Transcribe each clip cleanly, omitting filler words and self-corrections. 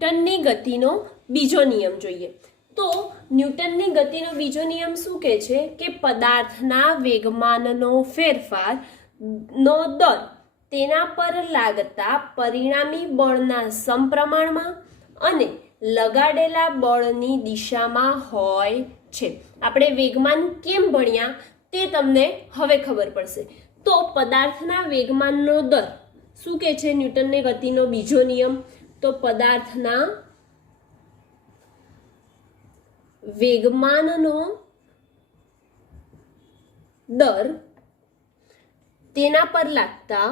ન્યૂટનની ગતિનો બીજો નિયમ જોઈએ તો ન્યૂટનની ગતિનો બીજો નિયમ શું કહે છે કે પદાર્થના વેગમાનનો ફેરફાર નો દર તેના પર લાગતા પરિણામી બળના સમપ્રમાણમાં અને લગાડેલા બળની દિશામાં હોય છે. આપણે વેગમાન કેમ ભણ્યા તે તમને હવે ખબર પડશે. તો પદાર્થના વેગમાનનો દર શું કહે છે ન્યૂટનની ગતિનો બીજો નિયમ? તો પદાર્થના વેગમાનનો દર તેના પર લાગતા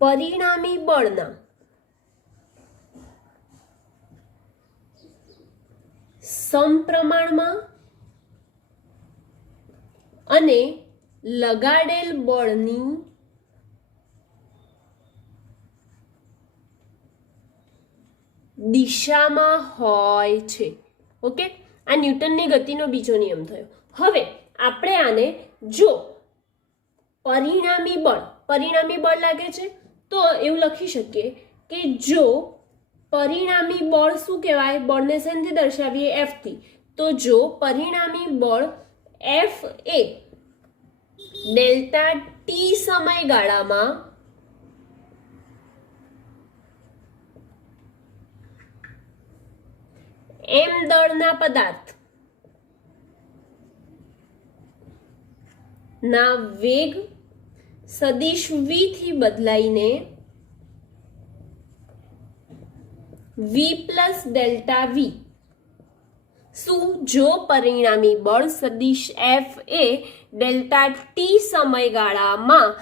પરિણામી બળના સમપ્રમાણમાં અને લગાડેલ બળની દિશામાં હોય છે. ઓકે, આ ન્યૂટનની ગતિનો બીજો નિયમ થયો. હવે આપણે આને જો પરિણામી બળ લાગે છે તો એવું લખી શકીએ કે જો પરિણામી બળ શું કહેવાય? બળને શેનાથી દર્શાવીએ? F થી. તો જો પરિણામી બળ F એ ડેલ્ટા ટી સમયગાળામાં m દળના પદાર્થ ના વેગ સદિશ v થી બદલાઈને v પ્લસ ડેલ્ટા v. શું જો પરિણામી બળ સદિશ F એ ડેલ્ટા ટી સમયગાળામાં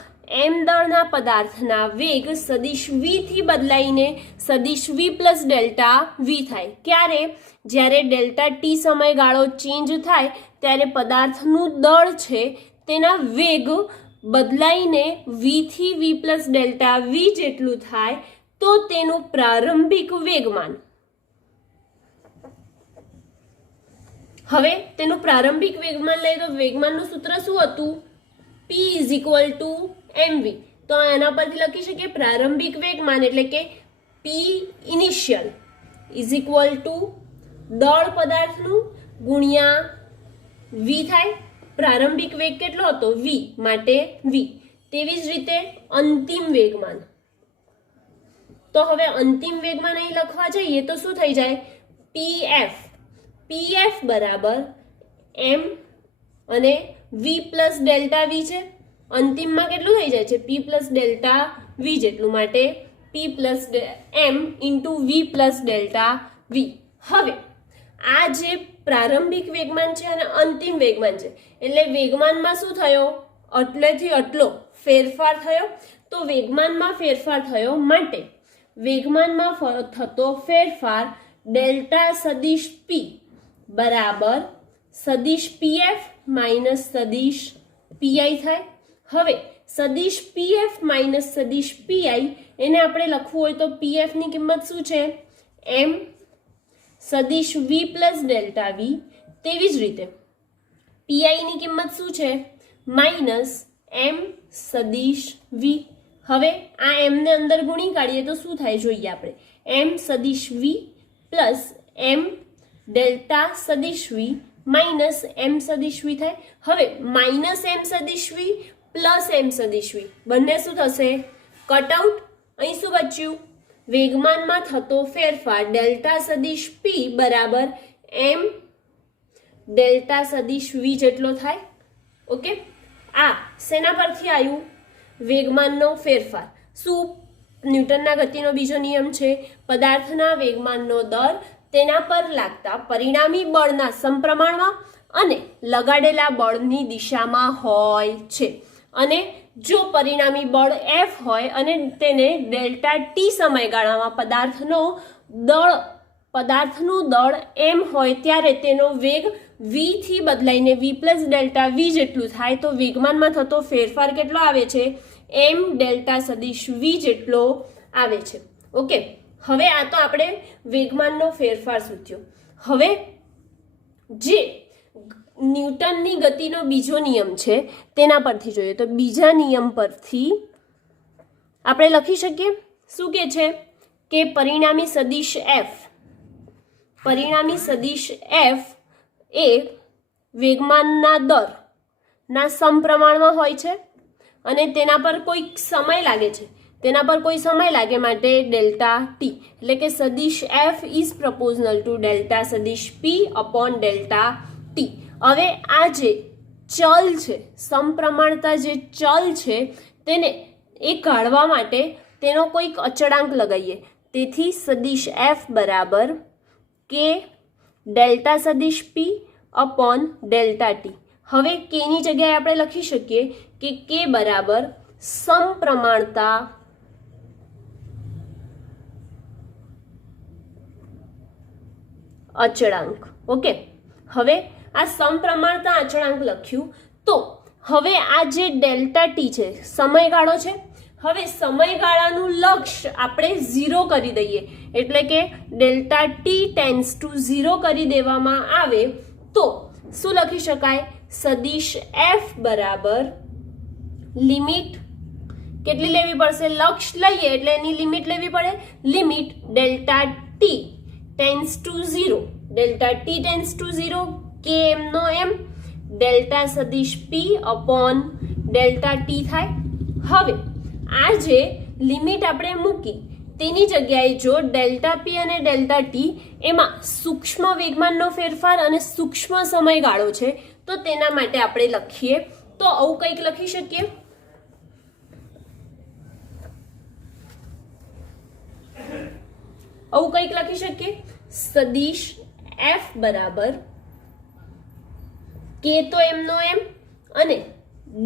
m દળના પદાર્થના વેગ સદિશ v થી બદલાઈને સદિશ v પ્લસ ડેલ્ટા v થાય. ક્યારે? જ્યારે ડેલ્ટા ટી સમયગાળો ચેન્જ થાય ત્યારે પદાર્થનું દળ છે તેના વેગ બદલાઈને v થી v પ્લસ ડેલ્ટા v જેટલું થાય તો તેનું પ્રારંભિક વેગમાન. હવે તેનું પ્રારંભિક વેગમાન લઈએ તો વેગમાનનું સૂત્ર શું હતું? P is equal to mv. તો એના પરથી લખી શકીએ પ્રારંભિક વેગમાન એટલે કે P initial is equal to દળ પદાર્થનું ગુણ્યા v થાય. પ્રારંભિક વેગ કેટલો હતો? v, માટે v. તેવી જ રીતે અંતિમ વેગમાન. તો હવે અંતિમ વેગમાન અહીં લખવા જઈએ તો શું થઈ જાય? pf બરાબર m અને v પ્લસ ડેલ્ટા v છે. અંતિમમાં કેટલું થઈ જાય છે? p પ્લસ ડેલ્ટા v જેટલું, માટે p plus m into v plus delta v. હવે આ જે પ્રારંભિક વેગમાન છે અને અંતિમ વેગમાન છે એટલે વેગમાનમાં શું થયો? એટલેથી આટલો ફેરફાર થયો. તો વેગમાનમાં ફેરફાર થયો માટે વેગમાનમાં થતો ફેરફાર ડેલ્ટા સદિશ p બરાબર સદિશ pf માઇનસ સદિશ pi થાય. હવે સદિશ pf માઇનસ સદિશ pi એને આપણે લખવું હોય તો pf ની કિંમત શું છે? m સદિશ v પ્લસ ડેલ્ટા v. તેવી જ રીતે pi ની કિંમત શું છે? માઇનસ m સદિશ v. હવે આ m ને અંદર ગુણી કાઢીએ તો શું થાય જોઈએ આપણે? m સદિશ v પ્લસ m ડેલ્ટા સદિશ v માઇનસ m સદિશ v થાય. હવે માઇનસ m સદિશ v પ્લસ m સદિશ v બંને શું થશે? Cut out. અહીં શું બચ્યું? વેગમાનમાં થતો ફેરફાર ડેલ્ટા સદિશ p બરાબર m ડેલ્ટા સદિશ v જેટલો થાય. ઓકે, આ શેના પરથી આવ્યું? વેગમાનનો ફેરફાર. શું? ન્યૂટનના ગતિનો બીજો નિયમ છે પદાર્થના વેગમાનનો દર તેના પર લાગતા પરિણામી બળના સમપ્રમાણમાં અને લગાડેલા બળની દિશામાં હોય છે. અને જો પરિણામી બળ F હોય અને તેને ડેલ્ટા ટી સમયગાળામાં પદાર્થનું દળ m હોય ત્યારે તેનો વેગ v થી બદલાઈને v પ્લસ ડેલ્ટા v જેટલું થાય. તો વેગમાનમાં થતો ફેરફાર કેટલો આવે છે? m ડેલ્ટા સદિશ v જેટલો આવે છે. ઓકે, હવે આ તો આપણે વેગમાનનો ફેરફાર શોધ્યો. હવે જે ન્યૂટનની ગતિનો બીજો નિયમ છે તેના પરથી જોઈએ તો બીજા નિયમ પરથી આપણે લખી શકીએ શું કે છે કે પરિણામી સદિશ f એ વેગમાનના દરના સમપ્રમાણમાં હોય છે અને તેના પર કોઈ સમય લાગે માટે ડેલ્ટા ટી, એટલે કે સદિશ f ઇઝ પ્રપોઝનલ ટુ ડેલ્ટા સદિશ p અપોન ડેલ્ટા ટી. હવે આ જે ચલ છે, સમપ્રમાણતા જે ચલ છે તેને એ કાઢવા માટે તેનો કોઈક અચળાંક લગાવીએ. તેથી સદિશ f બરાબર કે ડેલ્ટા સદિશ p અપોન ડેલ્ટા ટી. હવે કે ની જગ્યાએ આપણે લખી શકીએ કે કે બરાબર સમપ્રમાણતા અચળાંક. ઓકે, હવે આ સમપ્રમાણતા અચળાંક લખ્યું તો હવે આ જે ડેલ્ટા ટી છે સમયગાળો છે. હવે સમયગાળાનું લક્ષ્ય આપણે 0 કરી દઈએ, એટલે કે ડેલ્ટા ટી ટેન્ડ્સ ટુ 0 કરી દેવામાં આવે તો શું લખી શકાય? સદિશ f બરાબર લિમિટ કેટલી લેવી પડશે? લક્ષ્ય લઈએ એટલે એની લિમિટ લેવી પડે. Limit delta T tends to 0, delta T tends to 0 કે એમ નો એમ ડેલ્ટા સદિશ p અપોન ડેલ્ટા ટી થાય. હવે આ જે લિમિટ આપણે મૂકી તેની જગ્યાએ જો ડેલ્ટા પી અને ડેલ્ટા ટી એમાં સૂક્ષ્મ વેગમાનનો ફેરફાર અને સૂક્ષ્મ સમયગાળો છે તો તેના માટે આપણે લખીએ તો આવું કંઈક લખી શકીએ. સદિશ f બરાબર કે તો એમ નો એમ અને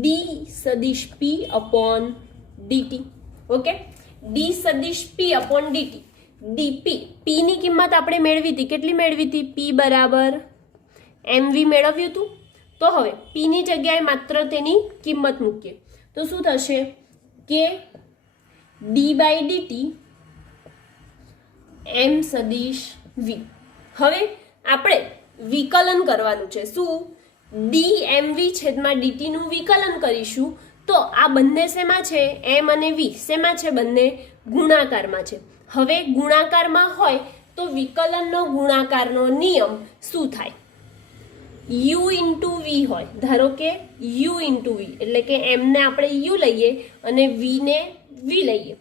ડી સદિશ p upon DT. Okay, D સદિશ p અપોન ડીટી. ડીપી પી ની કિંમત આપણે મેળવી હતી. કેટલી મેળવી હતી? p બરાબર mv મેળવ્યું હતું. તો હવે p ની જગ્યાએ માત્ર તેની કિંમત મૂકીએ તો શું થશે કે ડી બાય ડીટી m સદિશ v. હવે આપણે વિકલન કરવાનું છે. શું? ડી mv છેદમાં ડીટી નું વિકલન કરીશું તો આ બંને શેમાં છે? m અને v શેમાં છે? બંને ગુણાકારમાં છે. હવે ગુણાકારમાં હોય તો વિકલનનો ગુણાકારનો નિયમ શું થાય? u ઇન્ટુ વી હોય. ધારો કે u ઇન્ટુ વી એટલે કે m ને આપણે u લઈએ અને v ને v લઈએ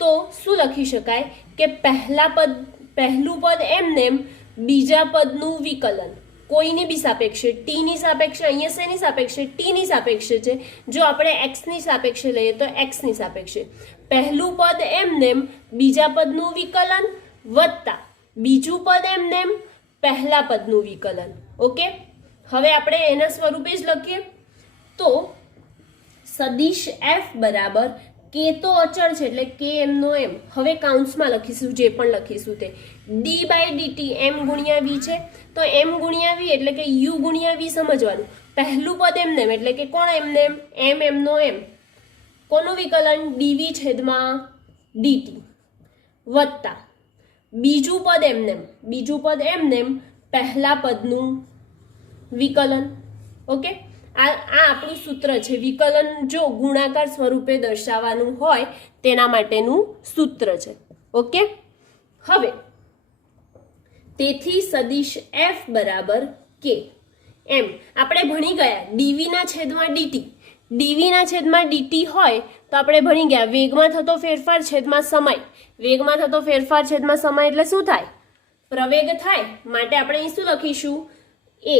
તો શું લખી શકાય કે પહેલું પદ એમને બીજા પદનું વિકલન કોઈની બી સાપેક્ષે, ટી ની સાપેક્ષે, અહીંયા શેની સાપેક્ષે? ટી ની સાપેક્ષે છે. જો આપણે એક્સ ની સાપેક્ષે લઈએ તો એક્સ ની સાપેક્ષે પહેલું પદ એમનેમ બીજા પદનું વિકલન વત્તા બીજું પદ એમનેમ પહેલા પદનું વિકલન. ઓકે, હવે આપણે એના સ્વરૂપે જ લખીએ તો સદિશ f બરાબર કે તો અચળ છે એટલે કે એમ નો એમ. હવે કાઉન્સમાં લખીશું જે પણ લખીશું તે ડી બાય ડીટી એમ ગુણ્યા વી છે તો એમ ગુણ્યા વી એટલે કે યુ ગુણ્યા વી સમજવાનું. પહેલું પદ એમનેમ એટલે કે કોણ એમનેમ? એમ એમ નો એમ. કોનું વિકલન? ડીવી છેદમાં ડીટી વત્તા બીજું પદ એમનેમ પહેલા પદનું વિકલન. ઓકે, આ આપણું સૂત્ર છે. વિકલન જો ગુણાકાર સ્વરૂપે દર્શાવવાનું હોય તેના માટેનું સૂત્ર છે. ઓકે, હવે તેથી સદિશ f બરાબર કે એમ આપણે ભણી ગયા ડીવી ના છેદમાં ડીટી. ડીવી ના છેદમાં ડીટી હોય તો આપણે ભણી ગયા વેગમાં થતો ફેરફાર છેદમાં સમય. વેગમાં થતો ફેરફાર છેદમાં સમય એટલે શું થાય? પ્રવેગ થાય. માટે આપણે અહીં શું લખીશું? એ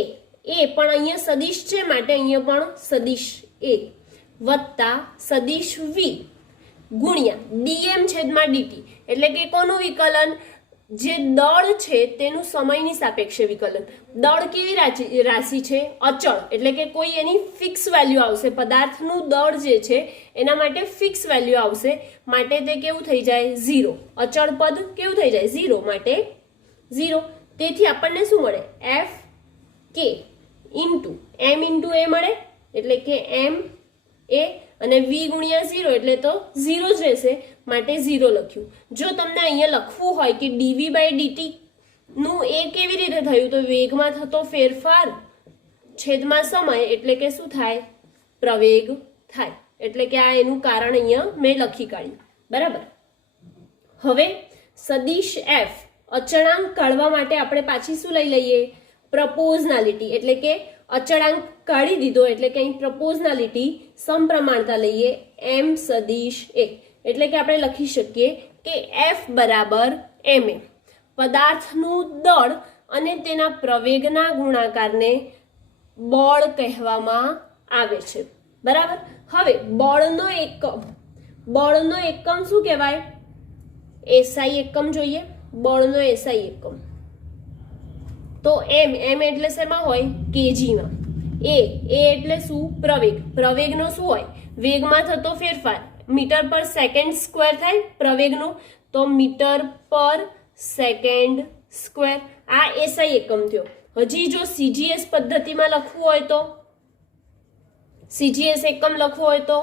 પણ અહીંયા સદિશ છે માટે અહીંયા પણ સદિશ એ વત્તા સદિશ વી ગુણ્યા ડીએમ છેદમાં ડીટી એટલે કે કોનું વિકલન? જે દળ છે તેનું સમયની સાપેક્ષે વિકલન. દળ કેવી રાશિ છે? અચળ એટલે કે કોઈ એની ફિક્સ વેલ્યુ આવશે. પદાર્થનું દળ જે છે એના માટે ફિક્સ વેલ્યુ આવશે માટે તે કેવું થઈ જાય? 0. અચળ પદ કેવું થઈ જાય? 0 માટે 0. તેથી આપણને શું મળે? f k into m into એ મળે એટલે કે m એ અને v ગુણ્યા 0 એટલે તો 0 જ રહેશે માટે 0 લખ્યું. જો તમને અહીંયા લખવું હોય કે dv બાય dt નું એ કેવી રીતે થયું તો વેગમાં થતો ફેરફાર છેદમાં સમય એટલે કે શું થાય? પ્રવેગ થાય. એટલે કે આ એનું કારણ અહીંયા મેં લખી કાઢ્યું. બરાબર. હવે સદિશ એફ અચળાંક કાઢવા માટે આપણે પાછી શું લઈ લઈએ? પ્રપોઝનાલિટી. એટલે કે અચળાંક કાઢી દીધો એટલે કે અહીં પ્રપોઝનાલિટી સમપ્રમાણતા લઈએ એમ સદિશ એ. એટલે કે આપણે લખી શકીએ કે એફ બરાબર એમ એ. પદાર્થનું દળ અને તેના પ્રવેગના ગુણાકારને બળ કહેવામાં આવે છે. બરાબર. હવે બળનો એકમ શું કહેવાય? એસઆઈ એકમ જોઈએ. બળનો એસઆઈ એકમ તો એમ એટલે શેમાં હોય? કેજીમાં. એ એટલે શું? પ્રવેગ. પ્રવેગનો શું હોય? વેગમાં થતો ફેરફાર. મીટર પર સેકન્ડ સ્ક્વેર થાય પ્રવેગનો, તો મીટર પર સેકન્ડ સ્ક્વેર. આ એસઆઈ એકમ થયો. હજી જો સીજીએસ પદ્ધતિમાં લખવું હોય તો, સીજીએસ એકમ લખવું હોય તો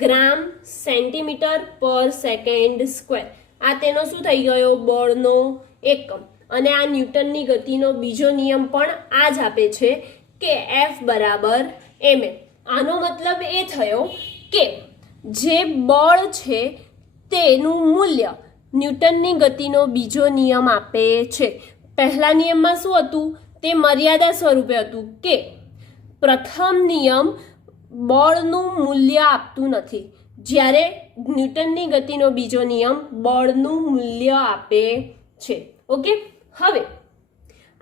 ગ્રામ સેન્ટીમીટર પર સેકન્ડ સ્ક્વેર. આ તેનો શું થઈ ગયો? બળનો એકમ. અને આ ન્યૂટનની ગતિનો બીજો નિયમ પણ આ જ આપે છે કે એફ બરાબર એમ એ. આનો મતલબ એ થયો કે જે બળ છે તેનું મૂલ્ય ન્યૂટનની ગતિનો બીજો નિયમ આપે છે. પહેલા નિયમમાં શું હતું? તે મર્યાદા સ્વરૂપે હતું કે પ્રથમ નિયમ બળનું મૂલ્ય આપતું નથી, જ્યારે ન્યૂટનની ગતિનો બીજો નિયમ બળનું મૂલ્ય આપે છે. ઓકે. હવે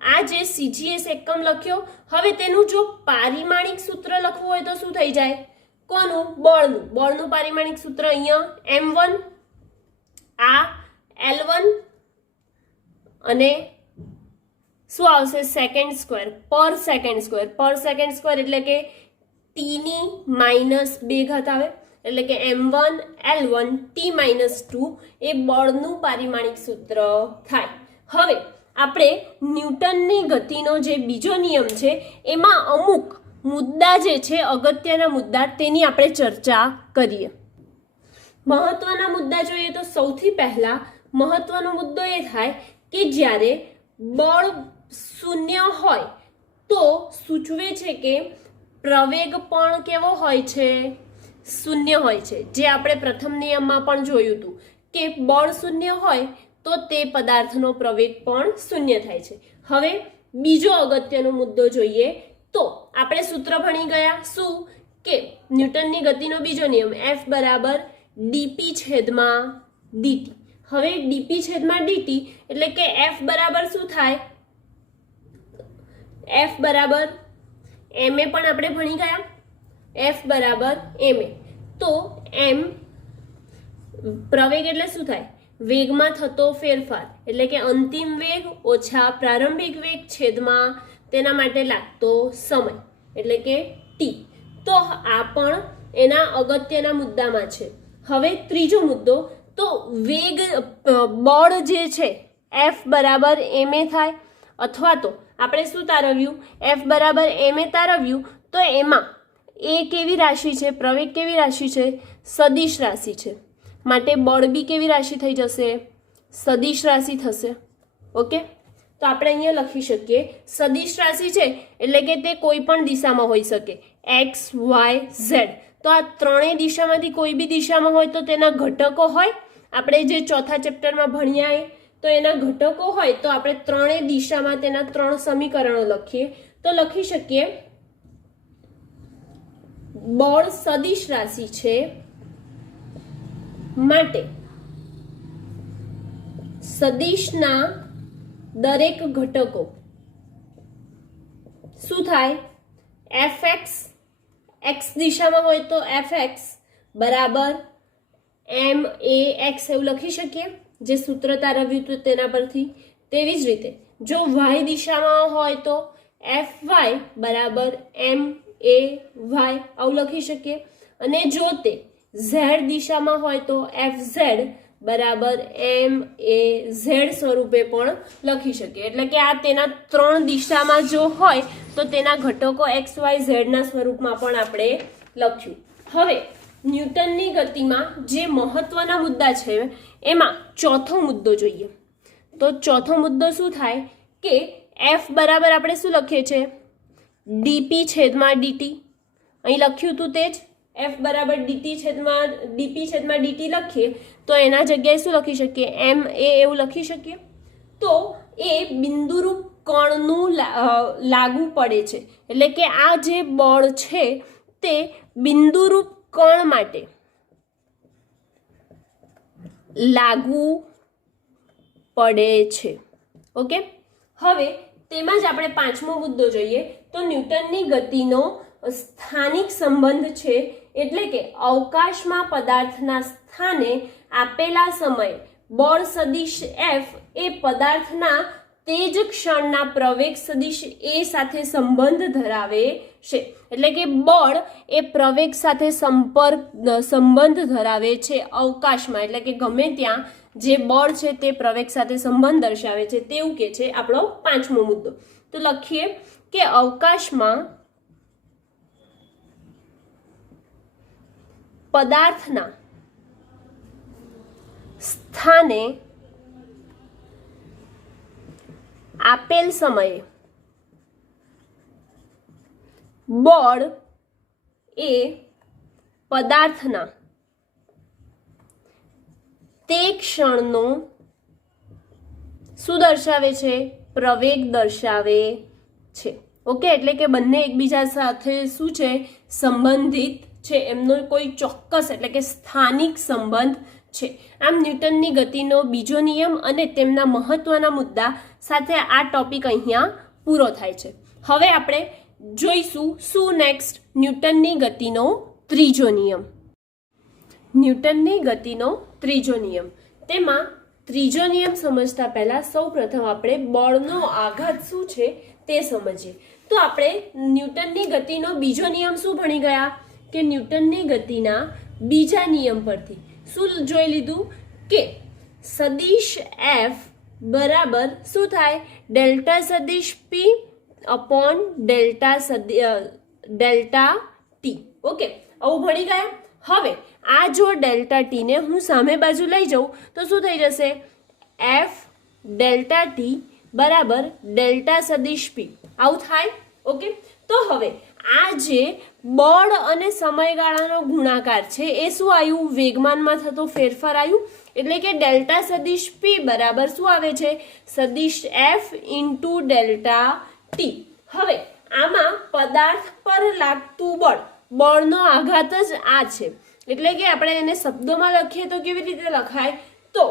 આ જે સીજીએસ એકમ લખ્યો, હવે તેનું જો પારિમાણિક સૂત્ર લખવું હોય તો શું થઈ જાય? કોનું? બળનું. બળનું પારિમાણિક સૂત્ર અહીંયા m1, આ L1 અને શું આવશે? સેકન્ડ સ્ક્વેર પર સેકન્ડ સ્ક્વેર. પર સેકન્ડ સ્ક્વેર એટલે કે t ની -2 ઘાત આવે. એટલે કે m1 L1 t-2 એ બળનું પારિમાણિક સૂત્ર થાય. હવે આપણે ન્યૂટનની ગતિનો જે બીજો નિયમ છે એમાં અમુક મુદ્દા જે છે, અગત્યના મુદ્દા, તેની આપણે ચર્ચા કરીએ. મહત્વના મુદ્દા જોઈએ તો સૌથી પહેલા મહત્વનો મુદ્દો એ થાય કે જ્યારે બળ શૂન્ય હોય તો સૂચવે છે કે પ્રવેગ પણ કેવો હોય છે? શૂન્ય હોય છે. જે આપણે પ્રથમ નિયમમાં પણ જોયું હતું કે બળ શૂન્ય હોય તો તે પદાર્થનો પ્રવેગ પણ શૂન્ય થાય છે. હવે બીજો અગત્યનો મુદ્દો જોઈએ તો આપણે સૂત્ર ભણી ગયા શું? કે ન્યૂટનની ગતિનો બીજો નિયમ એફ બરાબર dp/dt. હવે dp/dt એટલે કે એફ બરાબર શું થાય? એફ બરાબર એમ એ પણ આપણે ભણી ગયા. એફ બરાબર એમ એ. તો એમ પ્રવેગ એટલે શું થાય? વેગમાં થતો ફેરફાર. એટલે કે અંતિમ વેગ ઓછા પ્રારંભિક વેગ છેદમાં તેના માટે લાગતો સમય એટલે કે ટી. તો આ પણ એના અગત્યના મુદ્દામાં છે. હવે ત્રીજો મુદ્દો તો વેગ બળ જે છે એફ બરાબર એમ એ થાય, અથવા તો આપણે શું તારવ્યું? એફ બરાબર એમ એ તારવ્યું તો એમાં એ કેવી રાશિ છે? પ્રવેગ કેવી રાશિ છે? સદિશ રાશિ છે. માટે બળ બી કેવી રાશિ થઈ જશે? સદિશ રાશિ થશે. ઓકે. તો આપણે અહીંયા લખી શકીએ સદિશ રાશિ છે એટલે કે તે કોઈ પણ દિશામાં હોઈ શકે, એક્સ, વાય, ઝેડ. તો આ ત્રણેય દિશામાંથી કોઈ બી દિશામાં હોય તો તેના ઘટકો હોય. આપણે જે ચોથા ચેપ્ટરમાં ભણ્યા તો એના ઘટકો હોય તો આપણે ત્રણેય દિશામાં તેના 3 સમીકરણો લખીએ તો લખી શકીએ બળ સદિશ રાશિ છે માટે સદિશના દરેક ઘટકો શું થાય? fx, x દિશામાં હોય તો fx બરાબર ma(x) એવું લખી શકીએ, જે સૂત્ર તારવ્યું હતું તેના પરથી. તેવી જ રીતે જો y દિશામાં હોય તો fy બરાબર ma(y) આવું લખી શકીએ. અને જો તે z દિશામાં હોય તો fz બરાબર ma(z) સ્વરૂપે પણ લખી શકીએ. એટલે કે આ તેના 3 દિશામાં જો હોય તો તેના ઘટકો x, y, z ના સ્વરૂપમાં પણ આપણે લખ્યું. હવે ન્યૂટનની ગતિમાં જે મહત્વના મુદ્દા છે એમાં ચોથો મુદ્દો જોઈએ. તો ચોથો મુદ્દો શું થાય કે f બરાબર આપણે શું લખીએ છીએ? dp/dt. અહીં લખ્યું હતું તે જ એફ બરાબર ડીપી છેદમાં ડીટી લખીએ તો એના જગ્યાએ શું લખી શકીએ? એમ એ એવું લખી શકીએ. તો એ બિંદુરૂપ કણનું લાગુ પડે છે, એટલે કે આ જે બળ છે તે બિંદુરૂપ કણ માટે લાગુ પડે છે. ઓકે, હવે તેમાં જ આપણે પાંચમો મુદ્દો જોઈએ તો ન્યૂટનની ગતિનો સ્થાનિક સંબંધ છે, એટલે કે અવકાશમાં પદાર્થના સ્થાને આપેલા સમયે બળ સદિશ એફ એ પદાર્થના તે જ ક્ષણના પ્રવેગ સદિશ એ સાથે સંબંધ ધરાવે છે. એટલે કે બળ એ પ્રવેગ સાથે સંબંધ ધરાવે છે અવકાશમાં, એટલે કે ગમે ત્યાં જે બળ છે તે પ્રવેગ સાથે સંબંધ દર્શાવે છે, તેવું કે છે આપણો પાંચમો મુદ્દો. તો લખીએ કે અવકાશમાં પદાર્થના સ્થાને આપેલ સમયે બળ એ પદાર્થના તે ક્ષણનો શું દર્શાવે છે? પ્રવેગ દર્શાવે છે. ઓકે, એટલે કે બંને એકબીજા સાથે શું છે? સંબંધિત છે, એમનો કોઈ ચોક્કસ એટલે કે સ્થાનિક સંબંધ છે. આમ ન્યૂટનની ગતિનો બીજો નિયમ અને તેમના મહત્વના મુદ્દા સાથે આ ટોપિક અહીંયા પૂરો થાય છે. હવે આપણે જોઈશું શું નેક્સ્ટ? ન્યૂટનની ગતિનો ત્રીજો નિયમ. ન્યૂટનની ગતિનો ત્રીજો નિયમ, તેમાં ત્રીજો નિયમ સમજતા પહેલા સૌપ્રથમ આપણે બળનો આઘાત શું છે તે સમજીએ. તો આપણે ન્યૂટનની ગતિનો બીજો નિયમ શું ભણી ગયા કે ન્યૂટનની ગતિના બીજા નિયમ પરથી શું જોઈ લીધું કે સદિશ એફ બરાબર શું થાય? ડેલ્ટા સદિશ પી અપોન ડેલ્ટા ટી. ઓકે, આવું ભણી ગયા. હવે આ જો ડેલ્ટા ટી ને હું સામે બાજુ લઈ જાઉં તો શું થઈ જશે? એફ ડેલ્ટા ટી બરાબર ડેલ્ટા સદિશ પી, આવું થાય. ઓકે, તો હવે આ જે બળ અને સમયગાળાનો ગુણાકાર છે એ શું આવ્યું? વેગમાનમાં થતો ફેરફાર આવ્યું, એટલે કે ડેલ્ટા સદિશ પી બરાબર શું આવે છે? સદિશ એફ ઇન્ટુ ડેલ્ટા ટી. હવે આમાં પદાર્થ પર લાગતું બળનો આઘાત જ આ છે, એટલે કે આપણે એને શબ્દોમાં લખીએ તો કેવી રીતે લખાય? તો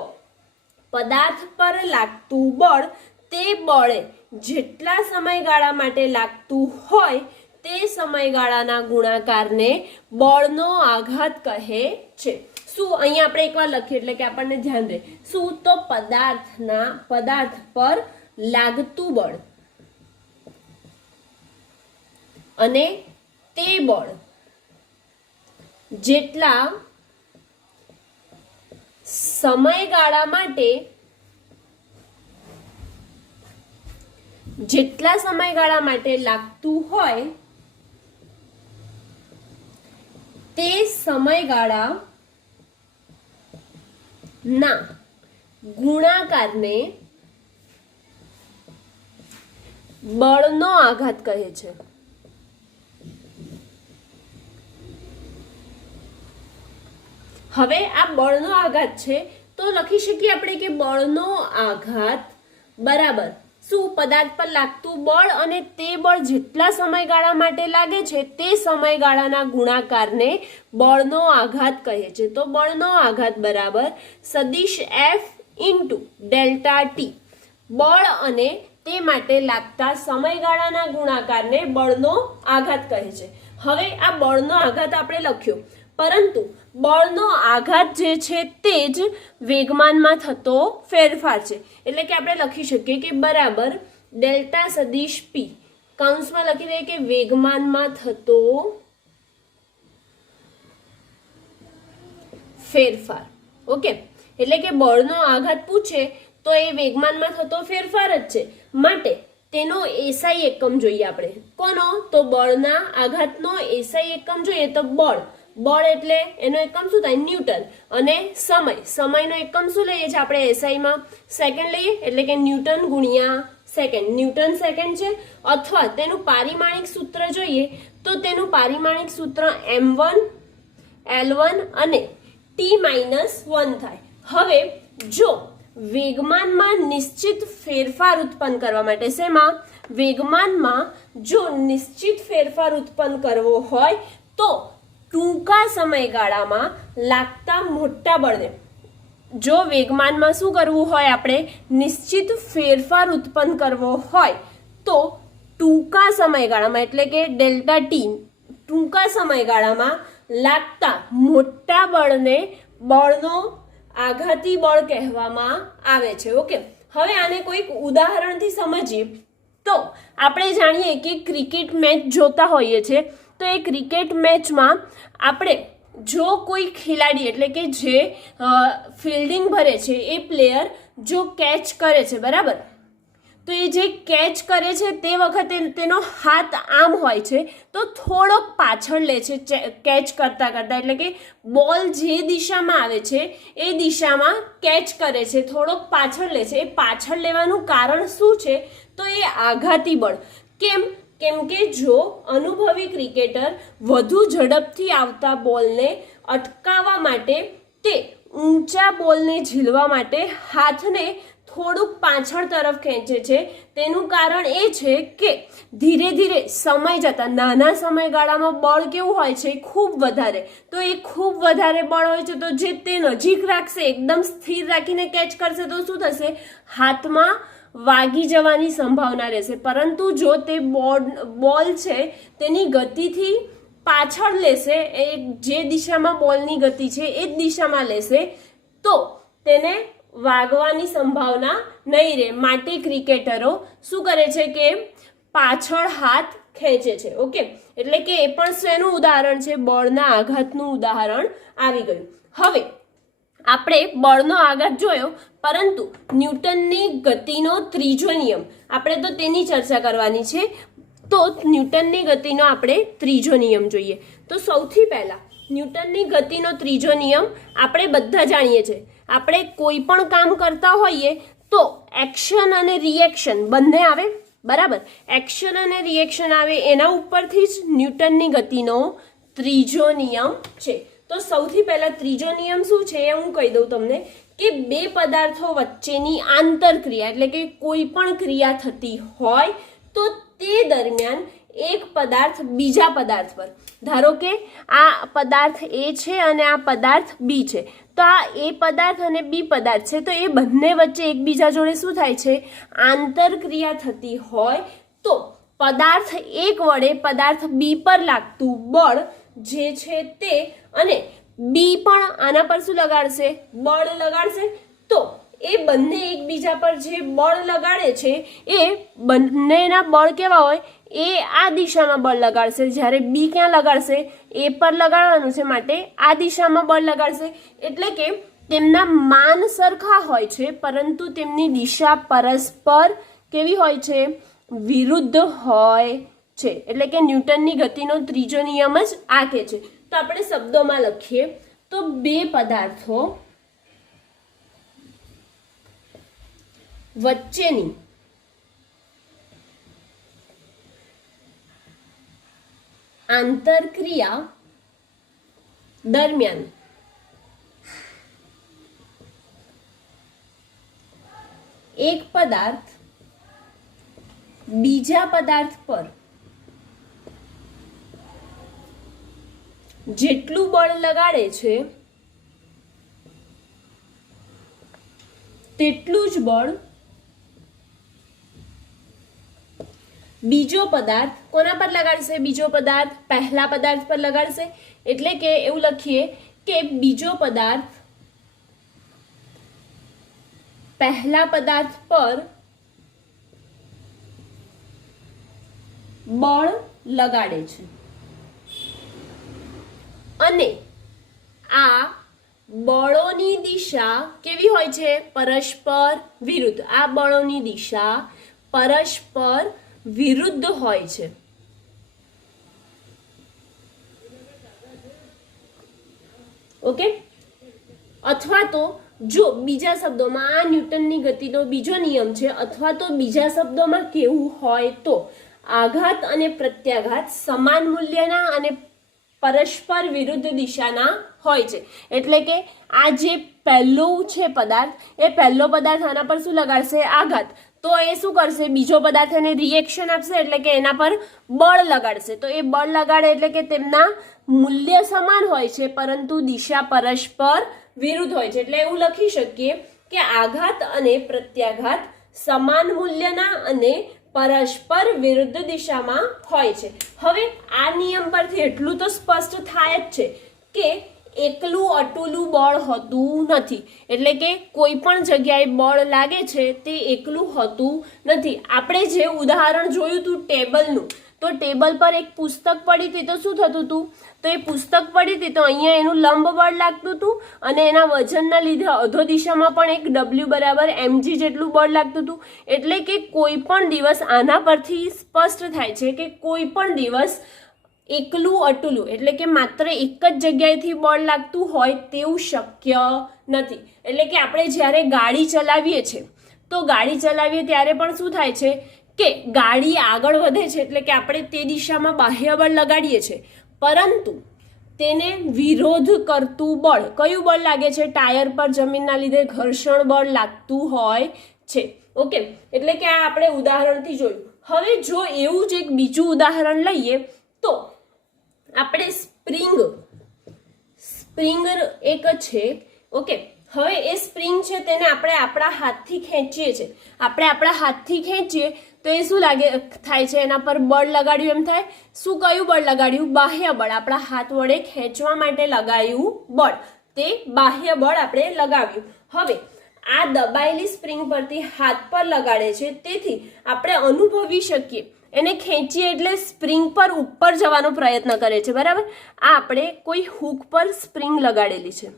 પદાર્થ પર લાગતું બળ તે બળે જેટલા સમયગાળા માટે લાગતું હોય તે સમયગાળાના ગુણાકારને બળનો આઘાત કહે છે. શું અહીંયા આપણે એકવાર લખીએ એટલે કે આપણને ધ્યાન રહે. શું? તો પદાર્થ પર લાગતું બળ અને તે બળ જેટલા સમયગાળા માટે લાગતું હોય તે સમયગાળા ના ગુણાકારને બળનો આઘાત કહે છે. હવે આ બળનો આઘાત છે તો લખી શકીએ આપણે કે બળનો આઘાત બરાબર શું? પદાર્થ પર લાગતું બળ અને તે બળ જેટલા સમયગાળા માટે લાગે છે તે સમયગાળાના ગુણાકારને બળનો આઘાત કહે છે. તો બળનો આઘાત બરાબર સદિશ એફ ઇન્ટુ ડેલ્ટા ટી. બળ અને તે માટે લાગતા સમયગાળાના ગુણાકારને બળનો આઘાત કહે છે. હવે આ બળનો આઘાત આપણે લખ્યો, પરંતુ બળનો આઘાત જે છે તે જ વેગમાનમાં થતો ફેરફાર છે, એટલે કે આપણે લખી શકીએ કે બરાબર ડેલ્ટા સદિશ પી કૌંસમાં લખી દઈએ કે વેગમાનમાં થતો ફેરફાર. ઓકે, એટલે કે બળનો આઘાત પૂછે તો એ વેગમાનમાં થતો ફેરફાર જ છે, માટે તેનો એસઆઈ એકમ જોઈએ આપણે. કોનો? તો બળના આઘાતનો એસઆઈ એકમ જોઈએ તો બળ એટલે એનો એકમ શું થાય? ન્યૂટન. અને સમયનો એકમ શું લઈએ છીએ આપણે એસઆઈમાં? સેકન્ડ લઈએ, એટલે કે ન્યૂટન ગુણ્યા સેકન્ડ. ન્યૂટન સેકન્ડ છે, અથવા તેનું પારિમાણિક સૂત્ર જોઈએ તો તેનું પારિમાણિક સૂત્ર m1 L1 અને t-1 થાય. હવે જો વેગમાનમાં નિશ્ચિત ફેરફાર ઉત્પન્ન કરવા માટે, શેમાં? વેગમાનમાં જો નિશ્ચિત ફેરફાર ઉત્પન્ન કરવો હોય તો ટૂંકા સમયગાળામાં લાગતા મોટા બળને, જો વેગમાનમાં શું કરવું હોય, આપણે નિશ્ચિત ફેરફાર ઉત્પન્ન કરવો હોય તો ટૂંકા સમયગાળામાં એટલે કે ડેલ્ટા ટી, ટૂંકા સમયગાળામાં લાગતા મોટા બળને બળનો આઘાતી બળ કહેવામાં આવે છે. ઓકે, હવે આને કોઈક ઉદાહરણથી સમજીએ તો આપણે જાણીએ કે ક્રિકેટ મેચ જોતા હોઈએ છીએ તો એ ક્રિકેટ મેચમાં આપણે જો કોઈ ખેલાડી એટલે કે જે ફિલ્ડિંગ ભરે છે એ પ્લેયર જો કેચ કરે છે, બરાબર, તો એ જે કેચ કરે છે તે વખતે તેનો હાથ આમ હોય છે તો થોડોક પાછળ લે છે કેચ કરતા કરતા, એટલે કે બોલ જે દિશામાં આવે છે એ દિશામાં કેચ કરે છે, થોડોક પાછળ લે છે. એ પાછળ લેવાનું કારણ શું છે? તો એ આઘાતી બળ. કેમ કે જો અનુભવી ક્રિકેટર વધુ ઝડપથી આવતા બોલને અટકાવવા માટે તે ઊંચા બોલને ઝીલવા માટે હાથને થોડુંક પાછળ તરફ ખેંચે છે. તેનું કારણ એ છે કે ધીરે ધીરે સમય જતા નાના સમયગાળામાં બળ કેવું હોય છે? ખૂબ વધારે. તો એ ખૂબ વધારે બળ હોય છે તો જે તે નજીક રાખશે, એકદમ સ્થિર રાખીને કેચ કરશે તો શું થશે? હાથમાં વાગી જવાની સંભાવના રહેશે. પરંતુ જો તે બોલ છે તેની ગતિથી પાછળ લેશે, એ જે દિશામાં બોલની ગતિ છે એ જ દિશામાં લેશે તો તેને વાગવાની સંભાવના નહીં રહે. માટે ક્રિકેટરો શું કરે છે કે પાછળ હાથ ખેંચે છે. ઓકે, એટલે કે એ પણ શેનું ઉદાહરણ છે? બળના આઘાતનું ઉદાહરણ આવી ગયું. હવે આપણે બળનો આઘાત જોયો, પરંતુ ન્યૂટનની ગતિનો ત્રીજો નિયમ, આપણે તો તેની ચર્ચા કરવાની છે. તો ન્યૂટનની ગતિનો આપણે ત્રીજો નિયમ જોઈએ. તો સૌથી પહેલા ન્યૂટનની ગતિનો ત્રીજો નિયમ આપણે બધા જાણીએ છીએ. આપણે કોઈ પણ કામ કરતા હોઈએ તો એક્શન અને રિએક્શન બંને આવે, બરાબર. એક્શન અને રિએક્શન આવે એના ઉપરથી જ ન્યૂટનની ગતિનો ત્રીજો નિયમ છે. તો સૌથી પહેલા ત્રીજો નિયમ શું છે એ હું કહી દઉં તમને કે બે પદાર્થો વચ્ચેની આંતરક્રિયા એટલે કે કોઈ પણ ક્રિયા થતી હોય તો તે દરમિયાન એક પદાર્થ બીજા પદાર્થ પર, ધારો કે આ પદાર્થ એ છે અને આ પદાર્થ બી છે, તો આ એ પદાર્થ અને બી પદાર્થ છે તો એ બંને વચ્ચે એકબીજા જોડે શું થાય છે? આંતરક્રિયા થતી હોય તો પદાર્થ એક વડે પદાર્થ બી પર લાગતું બળ જે છે તે, અને બી પણ આના પર શું લગાડશે? બળ લગાડશે. તો એ બંને એકબીજા પર જે બળ લગાડે છે એ બંનેના બળ કેવા હોય? એ આ દિશામાં બળ લગાડશે, જ્યારે બી ક્યાં લગાડશે? એ પર લગાડવાનું છે, માટે આ દિશામાં બળ લગાડશે. એટલે કે તેમના માન સરખા હોય છે પરંતુ તેમની દિશા પરસ્પર કેવી હોય છે? વિરુદ્ધ હોય છે. એટલે કે ન્યૂટનની ગતિનો ત્રીજો નિયમ જ આ કહે છે. તો આપણે શબ્દોમાં લખીએ તો બે પદાર્થો વચ્ચેની આંતરક્રિયા દરમિયાન એક પદાર્થ બીજા પદાર્થ પર જેટલું બળ લગાડે છે તેટલું જ બળ બીજો પદાર્થ કોના પર લગાડશે? બીજો પદાર્થ પહેલા પદાર્થ પર લગાડશે. એટલે કે એવું લખીએ કે બીજો પદાર્થ પહેલા પદાર્થ પર બળ લગાડે છે અને આ બળોની દિશા કેવી હોય છે? પરસ્પર વિરુદ્ધ. આ બળોની દિશા પરસ્પર વિરુદ્ધ હોય છે. ઓકે, અથવા તો જો બીજા શબ્દોમાં આ ન્યૂટનની ગતિનો બીજો નિયમ છે, અથવા તો બીજા શબ્દોમાં કેવું હોય તો આઘાત અને પ્રત્યાઘાત સમાન મૂલ્યના અને પરસ્પર વિરુદ્ધ દિશાના હોય છે. એટલે કે આ જે પહેલું છે પદાર્થ, એ પહેલો પદાર્થ આના પર શું લગાડશે? આઘાત. તો એ શું કરશે? બીજો પદાર્થ એને રિએક્શન આપશે, એટલે કે એના પર બળ લગાડશે. તો એ બળ લગાડે એટલે કે તેમના મૂલ્ય સમાન હોય છે, પરંતુ દિશા પરસ્પર વિરુદ્ધ હોય છે. એટલે એવું લખી શકીએ કે આઘાત અને પ્રત્યાઘાત સમાન મૂલ્યના અને પરસ્પર વિરુદ્ધ દિશામાં હોય છે. હવે આ નિયમ પરથી એટલું તો સ્પષ્ટ થાય જ છે કે એકલું અટુલું બળ હોતું નથી. એટલે કે કોઈ પણ જગ્યાએ બળ લાગે છે તે એકલું હોતું નથી. આપણે જે ઉદાહરણ જોયું હતું ટેબલનું, તો ટેબલ પર એક પુસ્તક પડી હતી તો શું થતું હતું? તો એ પુસ્તક પડી હતી તો અહીંયા એનું લંબ બળ લાગતું હતું અને એના વજનના લીધે અધો દિશામાં પણ એક W બરાબર mg જેટલું બળ લાગતું હતું. એટલે કે કોઈ પણ દિવસ આના પરથી સ્પષ્ટ થાય છે કે કોઈ પણ દિવસ એકલું અટુલું એટલે કે માત્ર એક જ જગ્યાએથી બળ લાગતું હોય તેવું શક્ય નથી. એટલે કે આપણે જ્યારે ગાડી ચલાવીએ છીએ તો ગાડી ચલાવીએ ત્યારે પણ શું થાય છે કે ગાડી આગળ વધે છે, એટલે કે આપણે તે દિશામાં બાહ્ય બળ લગાડીએ છીએ, પરંતુ તેને વિરોધ કરતું બળ કયું બળ લાગે છે? ટાયર પર જમીનના લીધે ઘર્ષણ બળ લાગતું હોય છે. ઓકે, એટલે કે આ આપણે ઉદાહરણથી જોયું. હવે જો એવું જ એક બીજું ઉદાહરણ લઈએ તો આપણે સ્પ્રિંગ એક છે. ઓકે, હવે એ સ્પ્રિંગ છે તેને આપણે આપણા હાથથી ખેંચીએ છીએ. આપણે આપણા હાથથી ખેંચીએ તો એ શું થાય છે? એના પર બળ લગાડ્યું એમ થાય. શું કયું બળ લગાડ્યું? બાહ્ય બળ. આપણા હાથ વડે ખેંચવા માટે લગાડ્યું બળ, તે બાહ્ય બળ આપણે લગાવ્યું. હવે આ દબાયેલી સ્પ્રિંગ પરથી હાથ પર લગાડે છે, તેથી આપણે અનુભવી શકીએ એને ખેંચીએ એટલે સ્પ્રિંગ પર ઉપર જવાનો પ્રયત્ન કરે છે. બરાબર, આ આપણે કોઈ હૂક પર સ્પ્રિંગ લગાડેલી છે.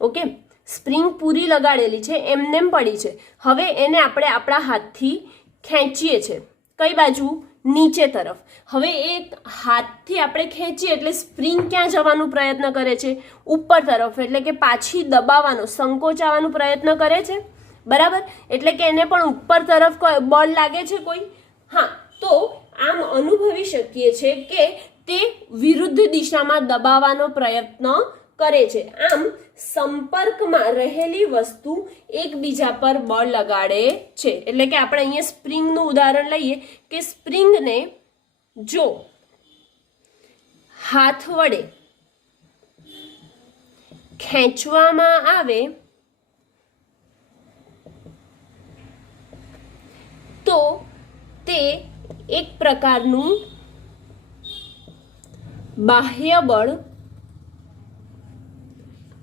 ઓકે, સ્પ્રિંગ પૂરી લગાડેલી છે, એમનેમ પડી છે. હવે એને આપણે આપણા હાથથી ખેંચીએ છીએ. કઈ બાજુ? નીચે તરફ. હવે એ હાથથી આપણે ખેંચીએ એટલે સ્પ્રિંગ ક્યાં જવાનો પ્રયત્ન કરે છે? ઉપર તરફ. એટલે કે પાછી દબાવવાનો, સંકોચાવાનો પ્રયત્ન કરે છે. બરાબર, એટલે કે એને પણ ઉપર તરફ બળ લાગે છે કોઈ? હા, તો આમ અનુભવી શકીએ છે કે તે વિરુદ્ધ દિશામાં દબાવવાનો પ્રયત્ન કરે છે. આમ સંપર્કમાં રહેલી વસ્તુ એકબીજા પર બળ લગાડે છે. એટલે કે આપણે અહીંયા સ્પ્રિંગનું ઉદાહરણ લઈએ કે સ્પ્રિંગને જો હાથ વડે ખેંચવામાં આવે તો તે એક પ્રકારનું બાહ્ય બળ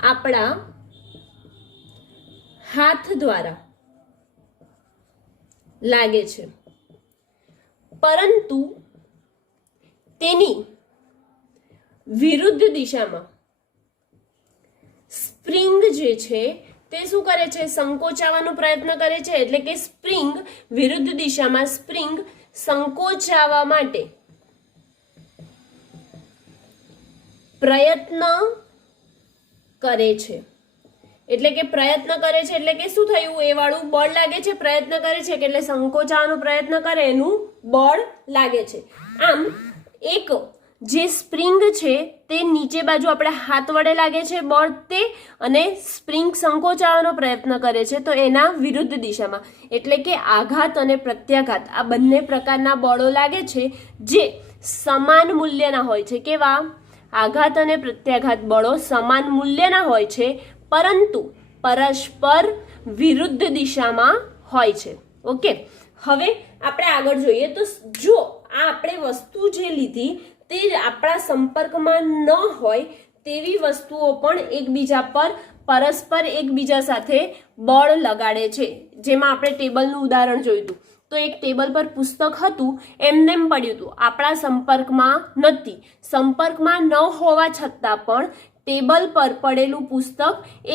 આપણા હાથ દ્વારા લાગે છે, પરંતુ તેની વિરુદ્ધ દિશામાં સ્પ્રિંગ જે છે તે શું કરે છે? સંકોચાવાનો પ્રયત્ન કરે છે. એટલે કે સ્પ્રિંગ વિરુદ્ધ દિશામાં સ્પ્રિંગ સંકોચાવા માટે પ્રયત્ન કરે છે. એટલે કે પ્રયત્ન કરે છે એટલે કે શું થયું? એ વાળું બળ લાગે છે. પ્રયત્ન કરે છે એટલે સંકોચાવાનો પ્રયત્ન કરે એનું બળ લાગે છે. આમ એક જે સ્પ્રિંગ છે તે નીચે બાજુ આપણે હાથ વડે લાગે છે બળ તે, અને સ્પ્રિંગ સંકોચાવાનો પ્રયત્ન કરે છે તો એના વિરુદ્ધ દિશામાં. એટલે કે આઘાત અને પ્રત્યાઘાત આ બંને પ્રકારના બળો લાગે છે જે સમાન મૂલ્યના હોય છે. કેવા? આઘાત અને પ્રત્યાઘાત બળો સમાન મૂલ્યના હોય છે, પરંતુ પરસ્પર વિરુદ્ધ દિશામાં હોય છે. ઓકે, હવે આપણે આગળ જોઈએ તો જો આ આપણે વસ્તુ જે લીધી તે આપણા સંપર્કમાં ન હોય તેવી વસ્તુઓ પણ એકબીજા પર પરસ્પર એકબીજા સાથે બળ લગાડે છે. જેમાં આપણે ટેબલનું ઉદાહરણ જોયું હતું તો એક ટેબલ પર પુસ્તક હતું, એમનેમ પડ્યું હતું, આપણા સંપર્કમાં નથી. સંપર્કમાં ન હોવા છતાં પણ ટેબલ પર પડેલું પુસ્તક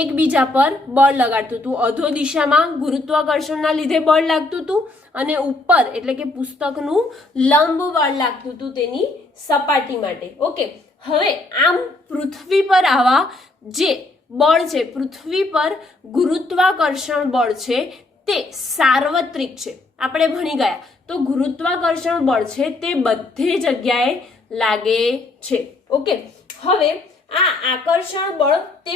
એકબીજા પર બળ લગાડતું હતું. અધો દિશામાં ગુરુત્વાકર્ષણના લીધે બળ લાગતું હતું અને ઉપર એટલે કે પુસ્તકનું લંબ બળ લાગતું હતું તેની સપાટી માટે. ઓકે, હવે આમ પૃથ્વી પર આવા જે બળ છે, પૃથ્વી પર ગુરુત્વાકર્ષણ બળ છે તે સાર્વત્રિક છે. આપણે ભણી ગયા તો ગુરુત્વાકર્ષણ બળ છે તે બધે જગ્યાએ લાગે છે. ઓકે, હવે આ આકર્ષણ બળ તે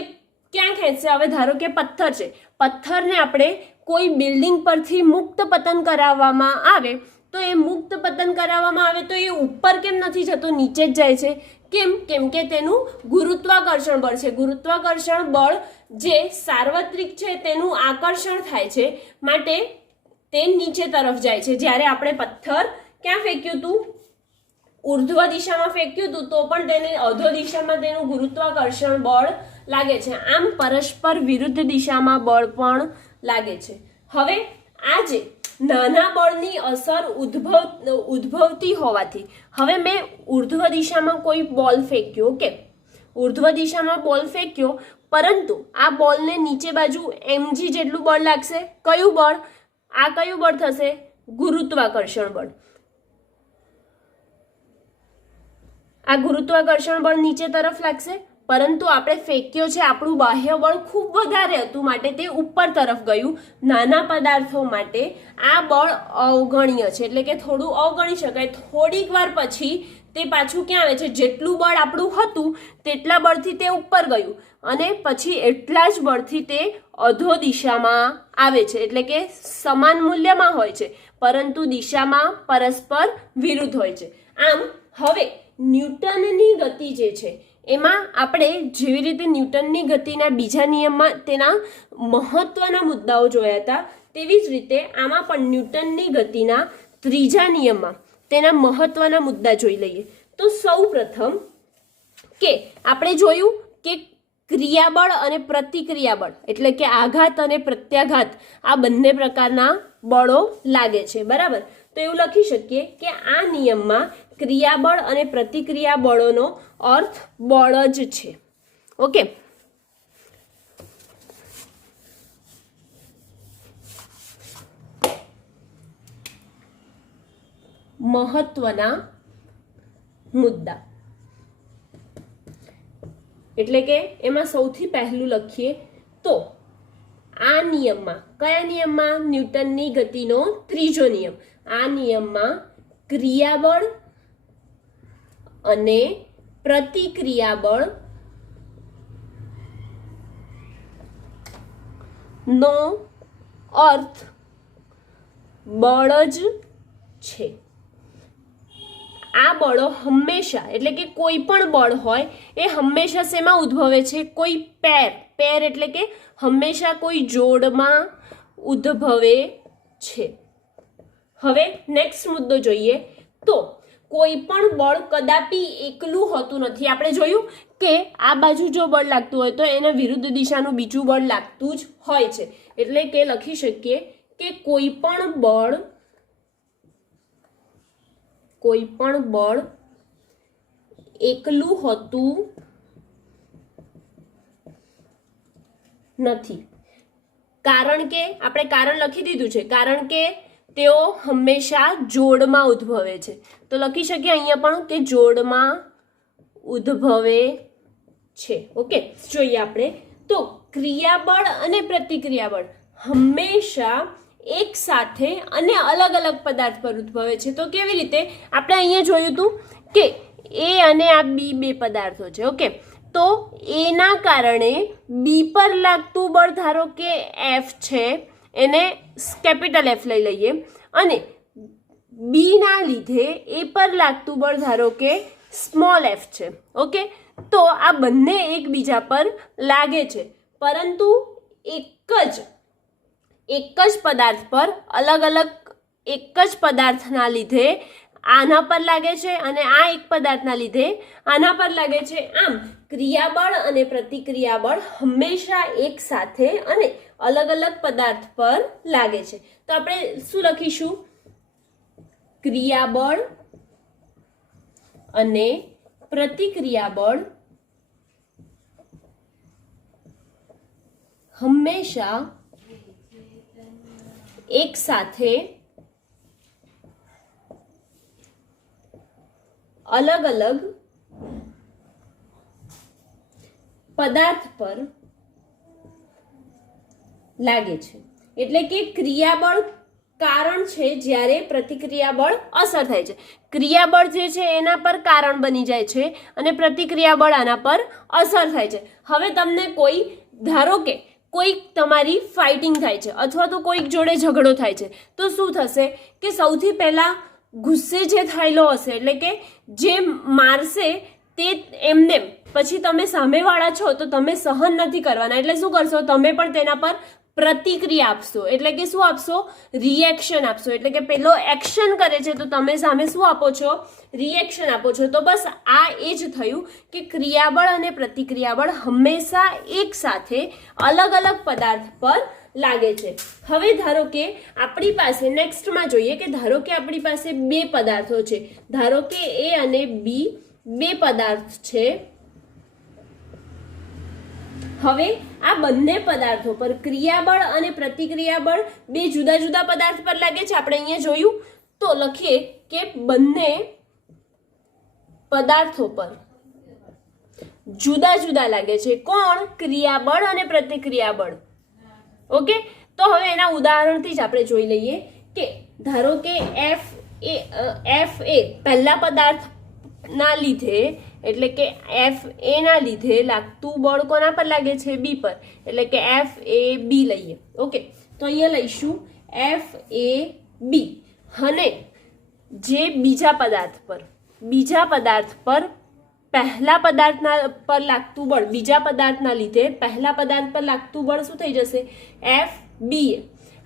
ક્યાં ખેંચશે? હવે ધારો કે પથ્થર છે, પથ્થરને આપણે કોઈ બિલ્ડિંગ પરથી મુક્ત પતન કરાવવામાં આવે તો એ મુક્ત પતન કરાવવામાં આવે તો એ ઉપર કેમ નથી જતો, નીચે જ જાય છે? કેમ? કેમ કે તેનું ગુરુત્વાકર્ષણ બળ છે. ગુરુત્વાકર્ષણ બળ જે સાર્વત્રિક છે તેનું આકર્ષણ થાય છે, માટે તે નીચે તરફ જાય છે. જ્યારે આપણે પથ્થર ક્યાં ફેંક્યું હતું? ઉર્ધ્વ દિશામાં ફેંક્યું હતું તો પણ તેને અધો દિશામાં તેનું ગુરુત્વાકર્ષણ બળ લાગે છે. આમ પરસ્પર વિરુદ્ધ દિશામાં બળ પણ લાગે છે. હવે આ જે નાના બળની અસર ઉદ્ભવતી હોવાથી, હવે મેં ઉર્ધ્વ દિશામાં કોઈ બોલ ફેંક્યો, ઓકે, ઉર્ધ્વ દિશામાં બોલ ફેંક્યો, પરંતુ આ બોલને નીચે બાજુ mg જેટલું બળ લાગશે. કયું બળ? આ કયું બળ થશે? ગુરુત્વાકર્ષણ બળ. આ ગુરુત્વાકર્ષણ બળ નીચે તરફ લાગશે, પરંતુ આપણે ફેંક્યો છે, આપણું બાહ્ય બળ ખૂબ વધારે હતું માટે તે ઉપર તરફ ગયું. નાના પદાર્થો માટે આ બળ અવગણ્ય છે, એટલે કે થોડું અવગણી શકાય. થોડીક વાર પછી તે પાછું ક્યાં આવે છે? જેટલું બળ આપણું હતું તેટલા બળથી તે ઉપર ગયું અને પછી એટલા જ બળથી તે અધો દિશામાં આવે છે, એટલે કે સમાન મૂલ્યમાં હોય છે પરંતુ દિશામાં પરસ્પર વિરુદ્ધ હોય છે. આમ હવે ન્યૂટનની ગતિ જે છે એમાં આપણે જેવી રીતે ન્યૂટનની ગતિના બીજા નિયમમાં તેના મહત્વના મુદ્દાઓ જોયા હતા, તેવી જ રીતે આમાં પણ ન્યૂટનની ગતિના ત્રીજા નિયમમાં તેના મહત્વના મુદ્દા જોઈ લઈએ. તો સૌ પ્રથમ કે આપણે જોયું કે ક્રિયાબળ અને પ્રતિક્રિયાબળ એટલે કે આઘાત અને પ્રત્યાઘાત આ બંને પ્રકારના બળો લાગે છે, બરાબર? તો એવું લખી શકીએ કે આ નિયમમાં ક્રિયાબળ અને પ્રતિક્રિયા બળોનો અર્થ બળ જ છે. ઓકે, મહત્વના મુદ્દા એટલે કે એમાં સૌથી પહેલું લખીએ તો આ નિયમમાં, કયા નિયમમાં? ન્યૂટનની ગતિનો ત્રીજો નિયમ. આ નિયમમાં ક્રિયાબળ અને પ્રતિક્રિયાબળ નો અર્થ બળ જ છે. આ બળો હંમેશા, એટલે કે કોઈ પણ બળ હોય એ હંમેશા શેમાં ઉદ્ભવે છે? કોઈ પેર એટલે કે હંમેશા કોઈ જોડમાં ઉદ્ભવે છે. હવે નેક્સ્ટ મુદ્દો જોઈએ તો કોઈ પણ બળ કદાપી એકલું હોતું નથી. આપણે જોયું કે આ બાજુ જો બળ લાગતું હોય તો એના વિરુદ્ધ દિશાનું બીજું બળ લાગતું જ હોય છે, એટલે કે લખી શકીએ કે કોઈ પણ બળ એકલું હોતું નથી. કારણ કે આપણે કારણ લખી દીધું છે, કારણ કે તેઓ હંમેશા જોડમાં ઉદ્ભવે છે. તો લખી શકીએ અહીંયા પણ કે જોડમાં ઉદ્ભવે છે. ઓકે, જોઈએ આપણે તો ક્રિયાબળ અને પ્રતિક્રિયાબળ હંમેશા એક સાથે અને અલગ અલગ પદાર્થ પર ઉદ્ભવે છે. તો કેવી રીતે? આપણે અહીંયા જોયું હતું કે એ અને આ બી બે પદાર્થો છે. ઓકે, તો એના કારણે બી પર લાગતું બળ ધારો કે એફ છે, એને કેપિટલ એફ લઈ લઈએ, અને બી ના લીધે એ પર લાગતું બળ ધારો કે સ્મોલ એફ છે. ઓકે, તો આ બંને એકબીજા પર લાગે છે, પરંતુ એક જ પદાર્થ પર અલગ અલગ, એક જ પદાર્થના લીધે આના પર લાગે છે અને આ એક પદાર્થના લીધે આના પર લાગે છે. આમ ક્રિયાબળ અને પ્રતિક્રિયાબળ હંમેશા એક સાથે અને અલગ અલગ પદાર્થ પર લાગે છે. તો આપણે શું લખીશું? ક્રિયાબળ અને પ્રતિક્રિયાબળ હંમેશા એક સાથે અલગ અલગ પદાર્થ પર લાગે છે. એટલે કે ક્રિયાબળ કારણ છે જ્યારે પ્રતિક્રિયા બળ અસર થાય છે. ક્રિયાબળ જે છે એના પર કારણ બની જાય છે અને પ્રતિક્રિયા બળ આના પર અસર થાય છે. હવે તમને કોઈ ધારો કે કોઈક તમારી ફાઇટિંગ થાય છે અથવા તો કોઈક જોડે ઝઘડો થાય છે, તો શું થશે કે સૌથી પહેલા ગુસ્સે જે થયેલો હશે એટલે કે જે મારશે તે એમને પછી તમે સામેવાળા છો તો તમે સહન નથી કરવાના, એટલે શું કરશો, તમે પણ તેના પર પ્રતિક્રિયા આપશો. એટલે કે શું આપશો, રિએક્શન આપશો. એટલે કે પેલો એક્શન કરે છે તો તમે સામે શું આપો છો, રિએક્શન આપો છો. તો બસ આ એ જ થયું કે ક્રિયાબળ અને પ્રતિક્રિયાબળ હંમેશા એક સાથે અલગ અલગ પદાર્થ પર લાગે છે. હવે ધારો કે આપણી પાસે નેક્સ્ટમાં જોઈએ કે ધારો કે આપણી પાસે બે પદાર્થો છે, ધારો કે એ અને બી બે પદાર્થ છે. હવે આ બંને પદાર્થો પર ક્રિયાબળ અને પ્રતિક્રિયાબળ બે જુદા જુદા પદાર્થ પર લાગે છે. આપણે અહીંયા જોયું તો લખીએ કે બંને પદાર્થો પર જુદા જુદા લાગે છે. કોણ, ક્રિયાબળ અને પ્રતિક્રિયાબળ. ઓકે, તો હવે એના ઉદાહરણથી જ આપણે જોઈ લઈએ કે ધારો કે એફ એ પહેલા પદાર્થના લીધે એટલે કે એફ એ ના લીધે લાગતું બળ કોના પર લાગે છે, બી પર. એટલે કે એફ એ બી લઈએ. ઓકે, તો અહીંયા લઈશું એફ એ બી. અને જે બીજા પદાર્થ પર પહેલા પદાર્થના પર લાગતું બળ, બીજા પદાર્થના લીધે પહેલા પદાર્થ પર લાગતું બળ શું થઈ જશે, એફ બી.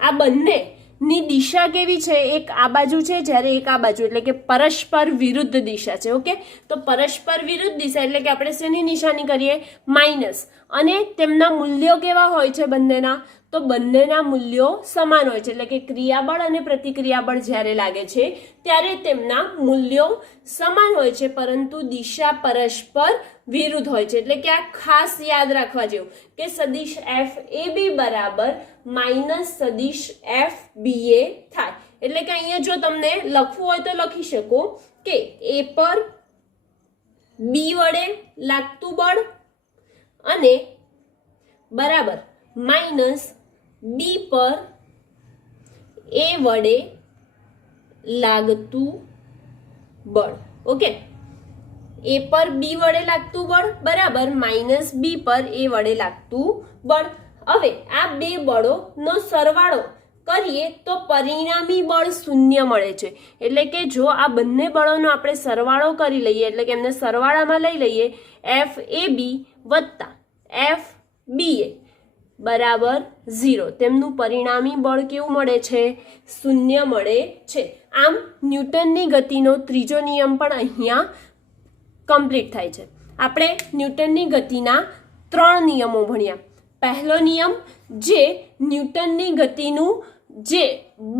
આ બંને ની દિશા કેવી છે, એક આ બાજુ છે જ્યારે એક આ બાજુ, એટલે કે પરસ્પર વિરુદ્ધ દિશા છે. ઓકે, તો પરસ્પર વિરુદ્ધ દિશા એટલે કે આપણે શેની નિશાની કરીએ, માઇનસ. અને તેમના મૂલ્યો કેવા હોય છે બંનેના, તો બંનેના મૂલ્યો સમાન હોય છે. એટલે કે ક્રિયાબળ અને પ્રતિક્રિયાબળ જ્યારે લાગે છે ત્યારે તેમના મૂલ્યો સમાન હોય છે પરંતુ દિશા પરસ્પર વિરુદ્ધ હોય છે. એટલે કે આ ખાસ યાદ રાખવા જેવું કે સદિશ એફ એ બી બરાબર માઇનસ સદિશ એફ બી એ થાય. એટલે કે અહીંયા જો તમને લખવું હોય તો લખી શકો કે એ પર બી વડે લાગતું બળ અને બરાબર માઇનસ બી પર એ વડે લાગતું બળ. ઓકે, એ પર બી વડે લાગતું બળ બરાબર માઇનસ બી પર એ વડે લાગતું બળ. હવે આ બે બળોનો સરવાળો કરીએ તો પરિણામી બળ શૂન્ય મળે છે. એટલે કે જો આ બંને બળોનો આપણે સરવાળો કરી લઈએ એટલે કે એમને સરવાળામાં લઈ લઈએ, એફ એ બી વત્તા એફ બી એ બરાબર 0, તેમનું પરિણામી બળ કેવું મળે છે, શૂન્ય મળે છે. આમ ન્યૂટનની ગતિનો ત્રીજો નિયમ પણ અહીંયા કમ્પ્લીટ થાય છે. આપણે ન્યૂટનની ગતિના 3 નિયમો ભણ્યા. પહેલો નિયમ જે ન્યૂટનની ગતિનું જે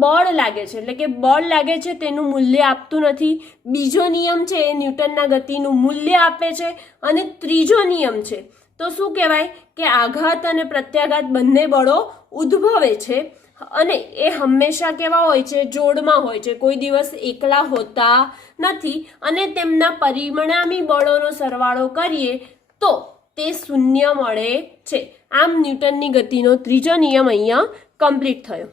બળ લાગે છે એટલે કે બળ લાગે છે તેનું મૂલ્ય આપતું નથી. બીજો નિયમ છે એ ન્યૂટનના ગતિનું મૂલ્ય આપે છે. અને ત્રીજો નિયમ છે તો શું કહેવાય કે આઘાત અને પ્રત્યાઘાત બંને બળો ઉદ્ભવે છે અને એ હંમેશા કેવા હોય છે, જોડમાં હોય છે, કોઈ દિવસ એકલા હોતા નથી. અને તેમના પરિણામી બળોનો સરવાળો કરીએ તો તે શૂન્ય મળે છે. આમ ન્યૂટનની ગતિનો ત્રીજો નિયમ અહીંયા કમ્પ્લીટ થયો.